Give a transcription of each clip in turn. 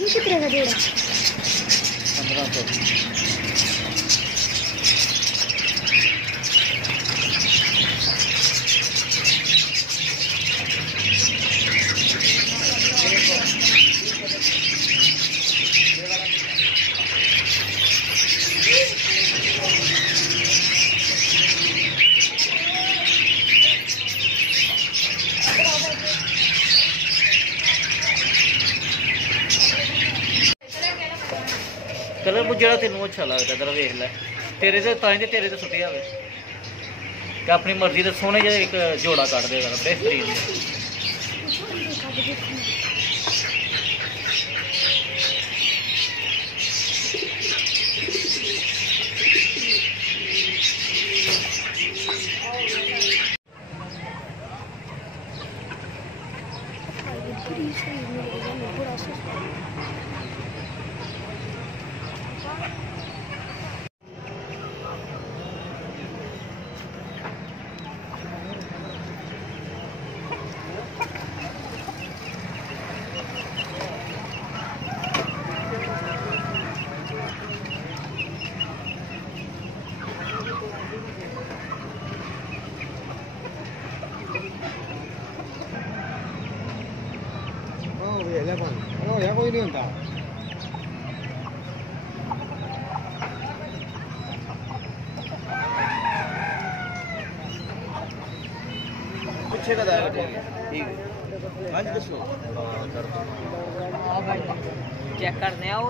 ये कितने का जोड़ा? 1500। कलर मुझे तेन अच्छा लगता तेरा वेख लै तेरे से ताई ते तेरे ते सुट्टी जावे ते अपनी मर्जी दे सोहने जे एक जोड़ा कट दे बेहतरीन। कोई नहीं होता पीछे का दायरा ठीक है। हाँ जी दसो चेक करने आओ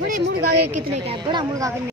बड़े मुर्गा के कितने का है? बड़ा मुर्गा कितने